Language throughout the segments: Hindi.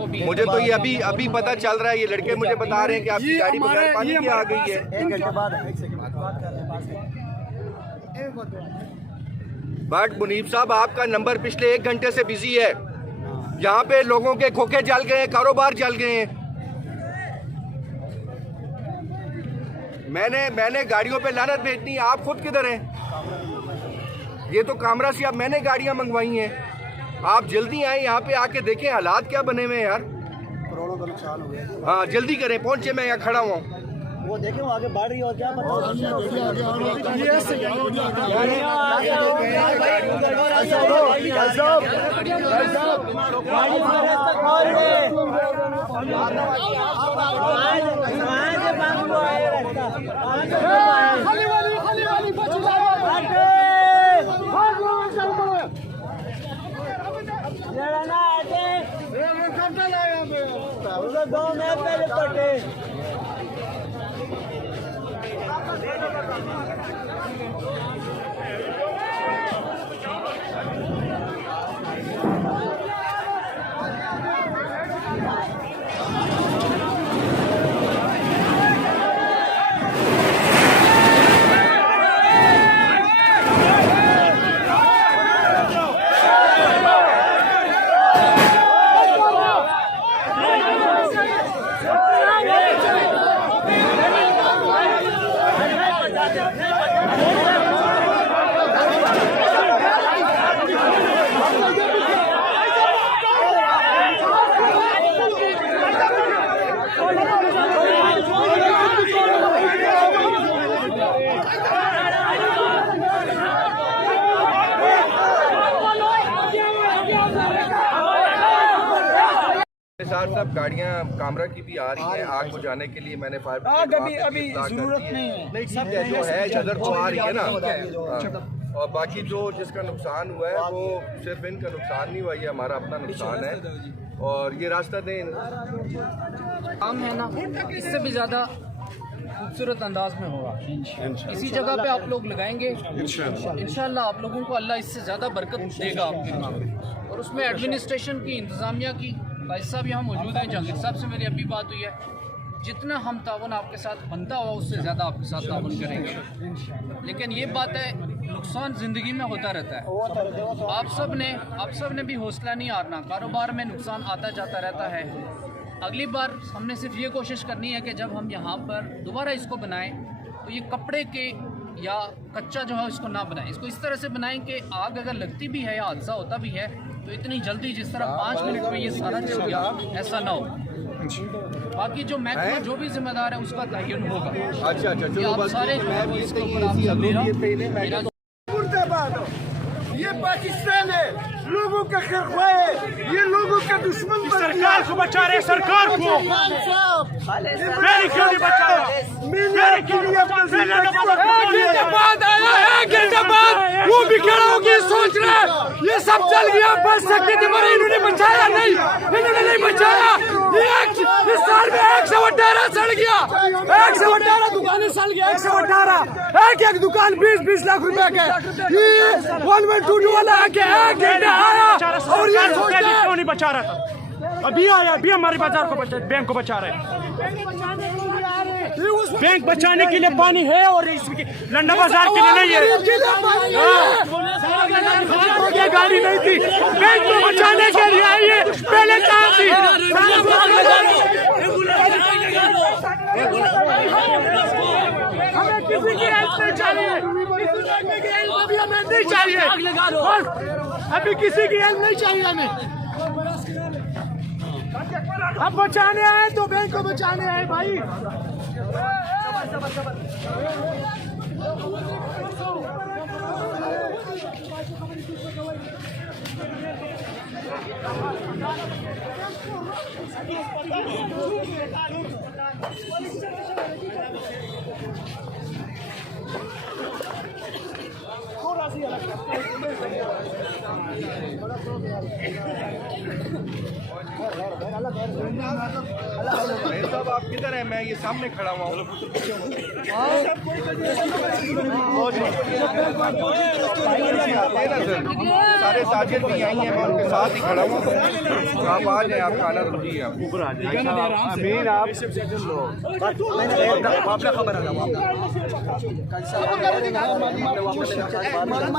को भी। मुझे तो ये अभी पता चल रहा है, ये लड़के मुझे बता रहे हैं कि आपकी गाड़ी बगैर पानी की आ गई है। बट मुनीब साहब, आपका नंबर पिछले 1 घंटे से बिजी है। यहाँ पे लोगों के खोखे जल गए हैं, कारोबार जल गए हैं। मैंने गाड़ियों पे लानत भेजनी है, आप खुद किधर हैं? ये तो कामरा से अब मैंने गाड़ियां मंगवाई हैं। आप जल्दी आए, यहाँ पे आके देखें हालात क्या बने हुए हैं यार। करोड़ों का नुकसान हो गया। हाँ जल्दी करें, पहुंचे, मैं यहाँ खड़ा हुआ हूँ। वो देखें, वो आगे बढ़ रही है और क्या गाँव में पहले पटे सब गाड़ियां कामरा की भी आ रही हैं आग बुझाने के लिए। मैंने फायर अभी जरूरत नहीं है, ठीक है, जो है नजर तो आ रही है ना। और बाकी जो जिसका नुकसान हुआ है वो सिर्फ इनका नुकसान नहीं हुआ, ये हमारा अपना नुकसान है। और ये रास्ता दें काम है ना, इससे भी ज़्यादा खूबसूरत अंदाज में होगा। इसी जगह पे आप लोग लगाएंगे इंशाल्लाह, आप लोगों को अल्लाह इससे ज़्यादा बरकत देगा आपके काम। और उसमें एडमिनिस्ट्रेशन की, इंतज़ामिया की, काजी साहब यहाँ मौजूद हैं, जहांगीर साहब से मेरी अभी बात हुई है। जितना हम तावन आपके साथ बनता हुआ उससे ज़्यादा आपके साथ तावन करेंगे। लेकिन ये बात है, नुकसान ज़िंदगी में होता रहता है। आप सब ने भी हौसला नहीं हारना। कारोबार में नुकसान आता जाता रहता है। अगली बार हमने सिर्फ ये कोशिश करनी है कि जब हम यहाँ पर दोबारा इसको बनाएं तो ये कपड़े के या कच्चा जो है इसको ना बनाएं। इसको इस तरह से बनाएं कि आग अगर लगती भी है या हादसा होता भी है तो इतनी जल्दी जिस तरह 5 मिनट में ये सारा चल गया, ऐसा ना हो। बाकी जो महकमा जो भी जिम्मेदार है उसका तयन होगा। अच्छा, आप सारे इसके ऊपर आप ये पाकिस्तान है, लोगों का खरखवा है, ये लोगों का दुश्मन। सरकार को बचा रहे, सरकार को क्यों नहीं बचा रहा? एक घंटे बाद वो भी खड़ा होगी, सोच रहे ये सब चल गया, बच सकती थी मगर इन्होंने बचाया नहीं, इन्होंने नहीं बचाया। इस साल में 118 सड़ गया, 118 दुकानें सड़ गया, 118 एक दुकान 20-20 लाख रुपए के। 1122 वाला आके एक घंटे आया और ये क्यों नहीं बचा रहा था? अभी आया, अभी हमारे बाजार को बचा, बैंक को बचा रहे। बैंक बचाने के लिए पानी है और इसकी लंडा बाजार के लिए नहीं है। ये गाड़ी नहीं थी, बैंक को बचाने के लिए आई है, पहले कहाँ थी? हमें किसी की हेल्प नहीं चाहिए, हमें नहीं चाहिए, अभी किसी की हेल्प नहीं चाहिए हमें। अब बचाने आए तो बैंक को बचाने आए भाई। साहब आप किधर हैं? मैं ये सामने खड़ा हुआ हूँ। सारे ताजिर भी आई हैं, मैं उनके साथ ही खड़ा हूँ। तो आप आ जाए, आप खाना रुकिए, आप ऊपर आ जाए।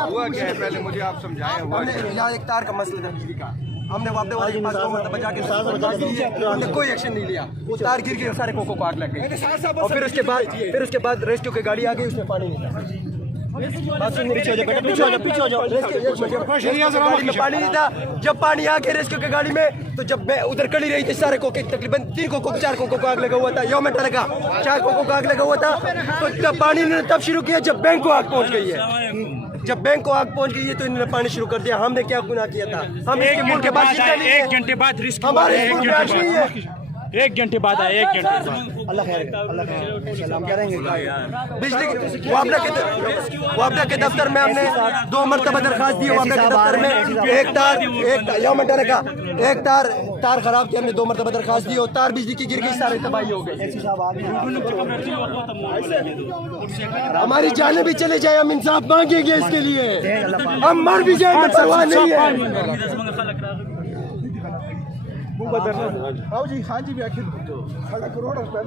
हुआ क्या है पहले मुझे आप समझाएं। हुआ क्या है? यहाँ एक तार का मसला था बिजली का, हमने वापस वाले के पास 2 मरतबा जाके हमने कोई एक्शन नहीं लिया। वो तार गिर गई, सारे कोको को आग लग गई। और फिर उसके बाद रेस्क्यू की गाड़ी आ गई, उसमें पानी नहीं था। बात सुनिए, पीछे हो जाओ बेटा, पीछे हो जाओ। गाड़ी में पानी नहीं था। जब पानी आ गया रेस्क्यू की गाड़ी में, तो जब मैं उधर खड़ी रही थी, सारे कोके तकरीबन 3 कोको 4 कोको को आग लगा हुआ था। यौ मिनट लगा, 4 कोको को आग लगा हुआ था। तो जब पानी ने तब शुरू किया जब बैंक को आग पहुंच गई है। जब बैंक को आग पहुंच गई है तो इन्होंने पानी शुरू कर दिया। हमने क्या गुनाह किया था? हम इसके मुल्क के बाद 1 घंटे बाद रिस्क हमारे मुल्क में आज नहीं है। 1 घंटे बाद आया, 1 घंटे बाद। अल्लाह खैर, अल्लाह खैर, हम करेंगे। बिजली वापडा के दफ्तर में हमने 2 मरतबा दरखास्त दी। वापडा के दफ्तर में एक तार खराब थी, हमने 2 मरतबा दरखास्त दी और तार बिजली की गिर गई, सारी तबाही हो गई। हमारी जाने भी चले जाए, हम इंसाफ मांगेंगे इसके लिए। हम मर भी जाए, परवाह नहीं है। आओ जी, हाँ जी भी आखिर साढ़ा करोड़ रुपए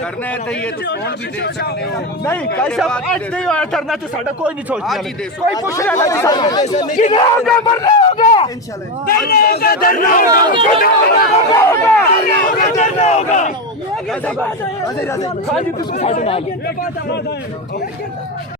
करना है तो ये तो फोन भी दे सकते हो। नहीं कैसे आज नहीं हुआ करना तो साढ़ा कोई नहीं छोड़ता। आज ही दे कोई पूछ रहा नहीं, गिरना होगा, मरना होगा, डरना होगा। राजे हाँ जी, तुम साढ़े नाल